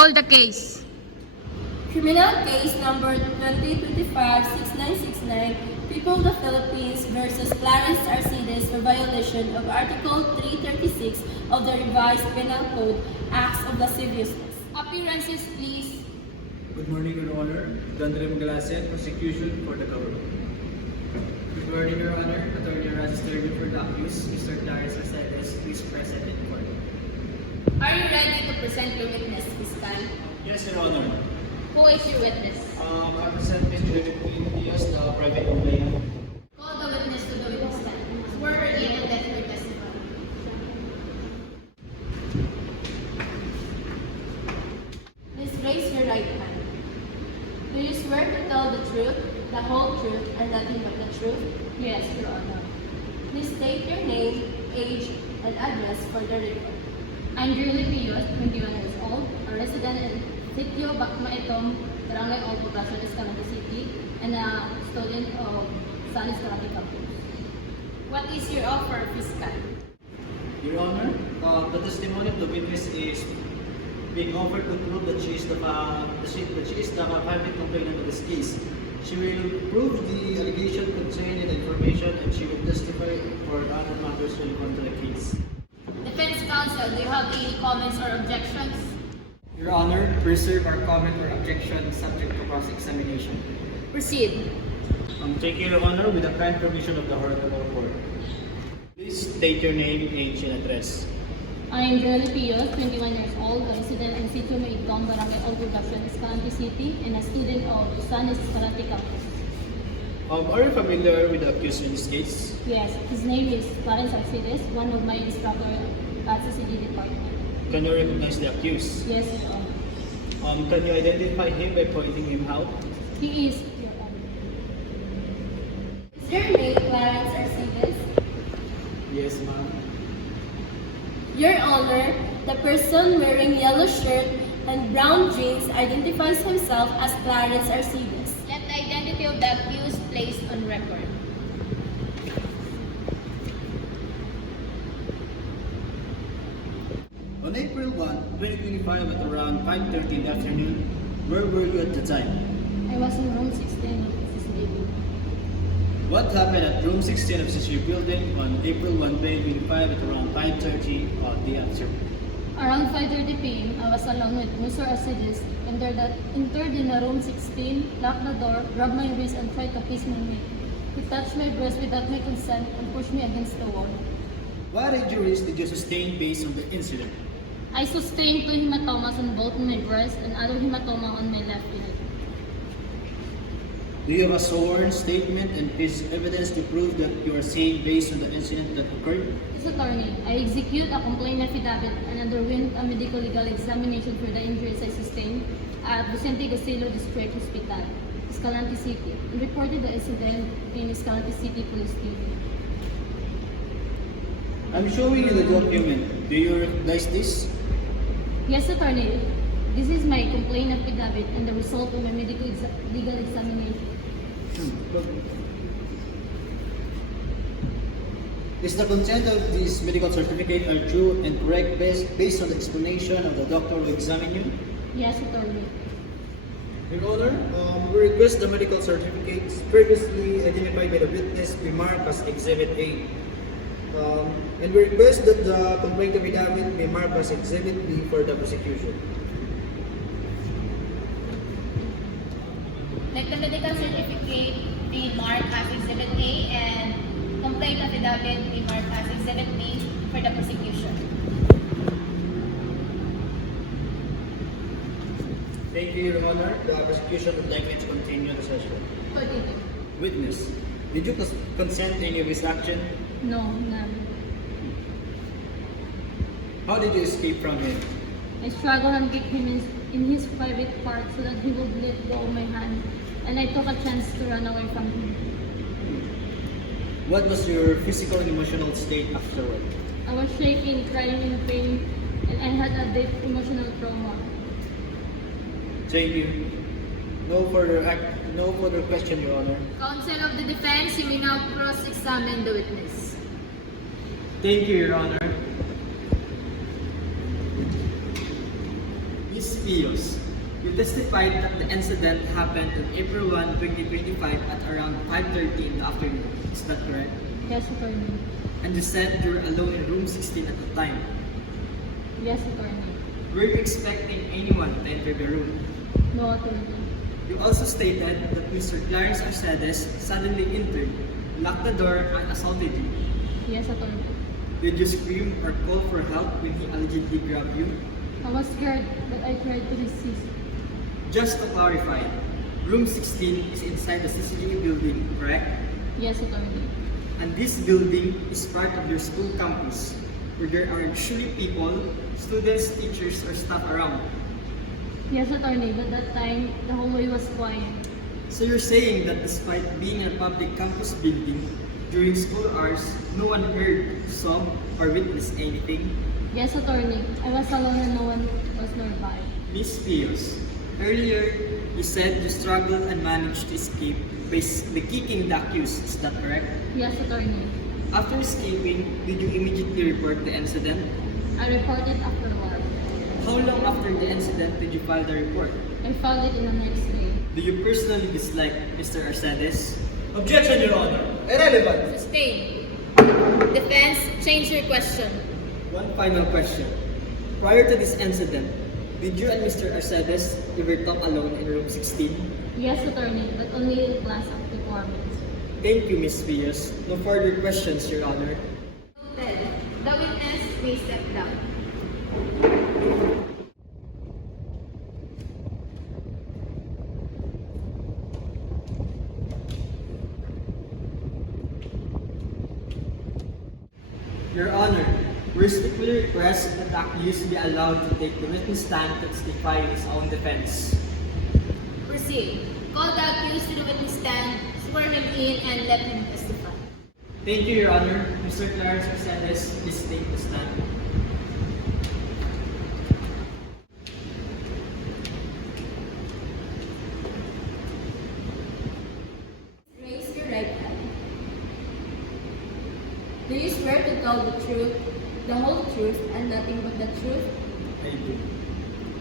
Call the case. Criminal case number 2025-6969, People of the Philippines versus Clarence Arcides for violation of Article 336 of the Revised Penal Code, Acts of Lasciviousness. Appearances, please. Good morning, Your Honor. Dandre Magalacian, prosecution for the government. Good morning, Your Honor. Attorney Razisterno for the accused, Mr. Clarence Arcides, please present in court. Are you ready to present your witness, Fiscal? Yes, Your Honor. Who is your witness? I present Mr. Diaz, the private complainant. Call the witness to the witness stand. Swear her in and let her testify. Please raise your right hand. Do you swear to tell the truth, the whole truth, and nothing but the truth? Yes, Your Honor. Please state your name, age, and address for the record. I'm Julie Pios, 21 years old, a resident in Sitio Bacmaetom, Barangay Old Poblacion, Escalante City, and a student of San Escalante Campus. What is your offer, Fiscal? Your Honor, the testimony of the witness is being offered to prove that she is the private complainant of this case. She will prove the allegation contained in the information and she will testify for other matters relevant to the case. Defense counsel, do you have any comments or objections? Your Honor, reserve our comment or objection subject to cross-examination. Proceed. Thank you, Your Honor, with the kind permission of the Honorable Court. Please state your name, age, and address. I am Julie Pios, 21 years old, a resident in Sitio Maigdong, Barangay Old Poblacion, Escalante City, and a student of San Escalante Campus. Are you familiar with the accused in this case? Yes, his name is Clarence Arcides, one of my instructors at the CD department. Can you recognize the accused? Yes, Your Honor. Can you identify him by pointing him out? He is, Your Honor. Is your name Clarence Arcides? Yes, ma'am. Your Honor, the person wearing yellow shirt and brown jeans identifies himself as Clarence Arcides. Let the identity of the accused placed on record. On April 1, 2025 at around 5:30 in the afternoon, where were you at the time? I was in room 16 of this building. What happened at room 16 of CCU building on April 1, 2025 at around 5:30 of the afternoon? Around 5:30 p.m., I was alone with Mr. Arcides, entered in the room 16, locked the door, grabbed my wrist and tried to kiss my neck. He touched my breast without my consent and pushed me against the wall. What injuries did you sustain based on the incident? I sustained 2 hematomas on both my breast and other hematoma on my left leg. Do you have a sworn statement and physical evidence to prove that you are saying based on the incident that occurred? This attorney, I execute a complaint affidavit and underwent a medical legal examination for the injuries I sustained at Vicente Gacilo District Hospital, Escalante City, and reported the incident in Escalante City Police Station. I'm showing you the document. Do you recognize this? Yes, attorney. This is my complaint affidavit and the result of my medical legal examination. Is the content of this medical certificate are true and correct based on the explanation of the doctor who examined you? Yes, attorney. Your Honor, we request the medical certificates previously identified by the witness be marked as Exhibit A. And we request that the complaint affidavit be marked as Exhibit B for the prosecution. Let the medical certificate be marked as Exhibit A and complaint affidavit be marked as Exhibit B for the prosecution. Thank you, Your Honor. The prosecution would like me to continue the session. Continue. Witness, did you consent to any of his action? No, none. How did you escape from him? I struggled and kicked him in his private part so that he would let go of my hand, and I took a chance to run away from him. What was your physical and emotional state afterward? I was shaking, crying in pain, and I had a deep emotional trauma. Thank you. No further question, Your Honor. Counsel of the defense, you may now cross-examine the witness. Thank you, Your Honor. Miss Pios, you testified that the incident happened on April 1, 2025 at around 5:30 in the afternoon. Is that correct? Yes, attorney. And you said you were alone in room 16 at the time. Yes, attorney. Were you expecting anyone to enter the room? No, attorney. You also stated that Mr. Clarence Arcedes suddenly entered, locked the door, and assaulted you. Yes, attorney. Did you scream or call for help when he allegedly grabbed you? I was scared, but I tried to resist. Just to clarify, room 16 is inside the CCGA building, correct? Yes, attorney. And this building is part of your school campus, where there are usually people, students, teachers, or staff around. Yes, attorney, but that time, the hallway was quiet. So you're saying that despite being in a public campus building, during school hours, no one heard, saw, or witnessed anything? Yes, attorney. I was alone and no one was nearby. Miss Pios, earlier you said you struggled and managed to escape by kicking the accused, is that correct? Yes, attorney. After escaping, did you immediately report the incident? I reported afterward. How long after the incident did you file the report? I filed it in the next day. Do you personally dislike Mr. Arcedes? Objection, Your Honor. Irrelevant. Sustained. Defense, change your question. One final question. Prior to this incident, did you and Mr. Arcedes ever talk alone in room 16? Yes, attorney, but only in class requirements. Thank you, Miss Pios. No further questions, Your Honor. Noted. The witness may step down. Your Honor, we respectfully request that the accused be allowed to take the witness stand to testify in his own defense. Proceed. Call the accused to the witness stand, swear him in, and let him testify. Thank you, Your Honor. Mr. Clarence Arcedes, please take the stand. Raise your right hand. Do you swear to tell the truth, the whole truth, and nothing but the truth? I do.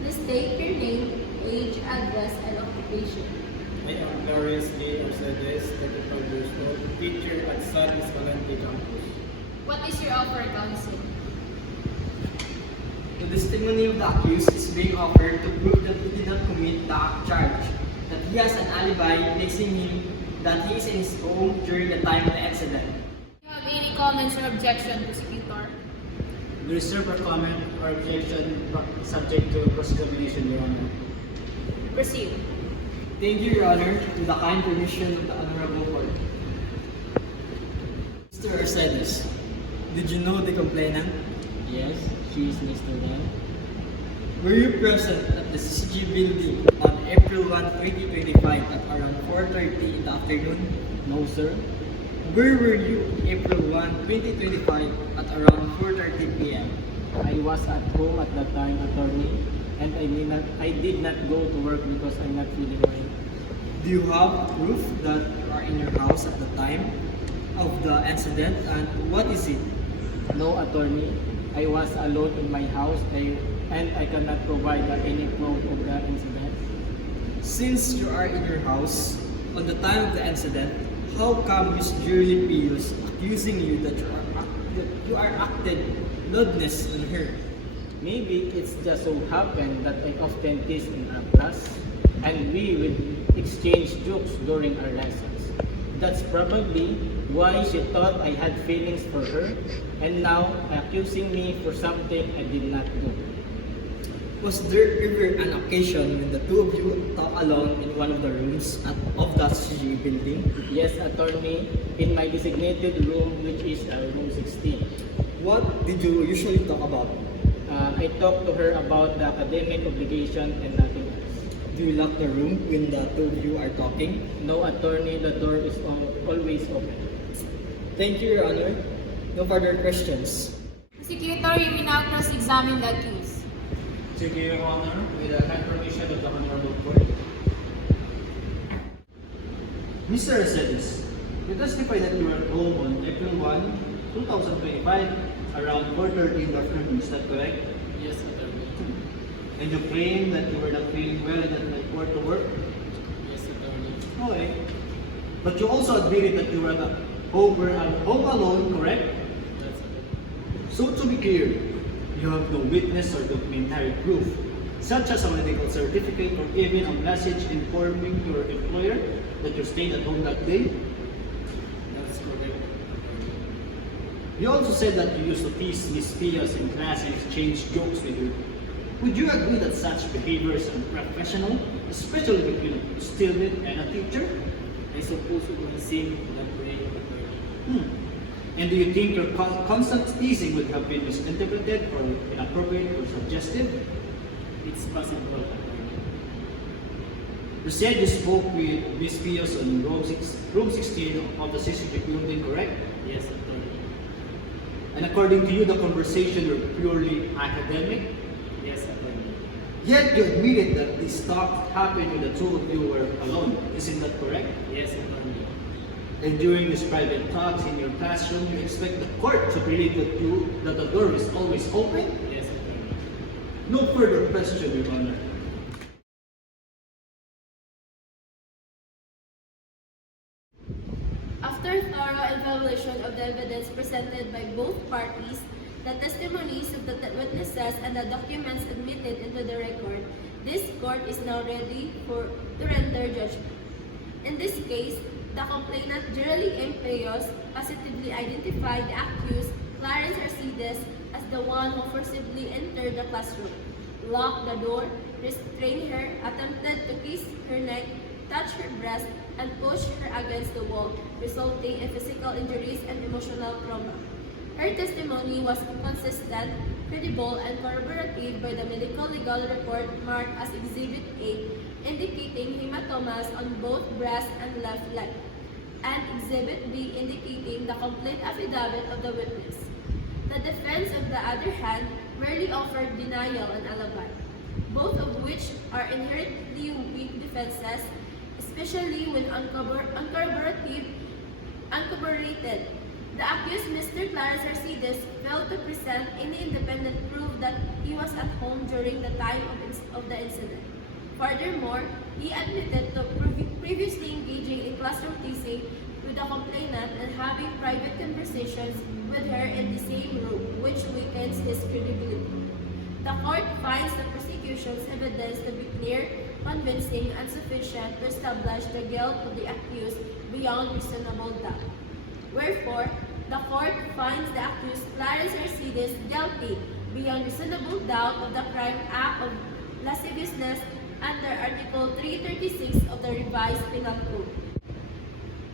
Please state your name, age, address, and occupation. I am Clarence A. Arcedes, 35 years old, teacher at San Escalante campus. What is your offer, counsel? The testimony of the accused is being offered to prove that he did not commit the charge, that he has an alibi placing him that he is in his home during the time of the incident. Do you have any comments or objection, prosecutor? We reserve our comment or objection subject to cross-examination, Your Honor. Proceed. Thank you, Your Honor, to the kind permission of the Honorable Court. Mr. Arcedes, did you know the complainant? Yes, she is Mr. Dan. Were you present at the CCG building on April 1, 2025 at around 4:30 in the afternoon? No, sir. Where were you April 1, 2025 at around 4:30 p.m.? I was at home at that time, attorney, and I did not go to work because I'm not feeling well. Do you have proof that you are in your house at the time of the incident, and what is it? No, attorney. I was alone in my house and I cannot provide any proof of the incident. Since you are in your house on the time of the incident, how come Miss Julie Pios accusing you that you are acted lewdness on her? Maybe it's just so happened that I often teach in our class and we would exchange jokes during our lessons. That's probably why she thought I had feelings for her and now accusing me for something I did not do. Was there ever an occasion when the two of you talk alone in one of the rooms of the CCG building? Yes, attorney, in my designated room, which is room 16. What did you usually talk about? I talked to her about the academic obligation and nothing else. Do you lock the room when the two of you are talking? No, attorney, the door is always open. Thank you, Your Honor. No further questions. Prosecutor, you may now cross-examine the accused. Thank you, Your Honor, with the kind permission of the Honorable Court. Mr. Arcedes, you testify that you were at home on April 1, 2025, around 4:30 in the afternoon. Is that correct? Yes, attorney. And you claim that you were not feeling well and that you went to work? Yes, Attorney. Okay. But you also admitted that you were at home alone, correct? Yes, Attorney. So to be clear, you have no witness or documentary proof, such as a medical certificate or even a message informing your employer that you stayed at home that day? That's correct, Attorney. You also said that you used to tease Miss Pias in class and exchange jokes with her. Would you agree that such behavior is unprofessional, especially between a student and a teacher? I suppose it may seem that way, Attorney. And do you think your constant teasing would have been misinterpreted or inappropriate or suggestive? It's possible, Attorney. You said you spoke with Miss Pias on room 16 of the CCTV building, correct? Yes, Attorney. And according to you, the conversation were purely academic? Yes, Attorney. Yet you admitted that this talk happened when the two of you were alone. Isn't that correct? Yes, Attorney. And during these private talks in your classroom, you expect the court to believe that the door is always open? Yes, Attorney. No further question, Your Honor. After thorough evaluation of the evidence presented by both parties, the testimonies of the witnesses and the documents admitted into the record, this court is now ready to render judgment. In this case, the complainant Geraldine M. Peyos positively identified the accused Clarence Arcides as the one who forcibly entered the classroom, locked the door, restrained her, attempted to kiss her neck, touch her breast, and push her against the wall, resulting in physical injuries and emotional trauma. Her testimony was consistent, credible, and corroborative by the medical legal report marked as Exhibit A, indicating hematomas on both breast and left leg, and Exhibit B indicating the complete affidavit of the witness. The defense, on the other hand, merely offered denial and alibi, both of which are inherently weak defenses, especially when uncorroborated. The accused, Mr. Clarence Arcides, failed to present any independent proof that he was at home during the time of the incident. Furthermore, he admitted to previously engaging in classroom teasing with the complainant and having private conversations with her in the same room, which weakens his credibility. The court finds the prosecution's evidence to be clear, convincing, and sufficient to establish the guilt of the accused beyond reasonable doubt. Wherefore, the court finds the accused Clarence Arcides guilty beyond reasonable doubt of the crime act of lasciviousness under Article 336 of the Revised Penal Code.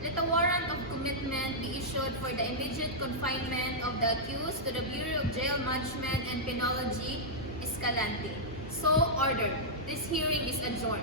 Let a warrant of commitment be issued for the immediate confinement of the accused to the Bureau of Jail Management and Penology, Escalante. So ordered. This hearing is adjourned.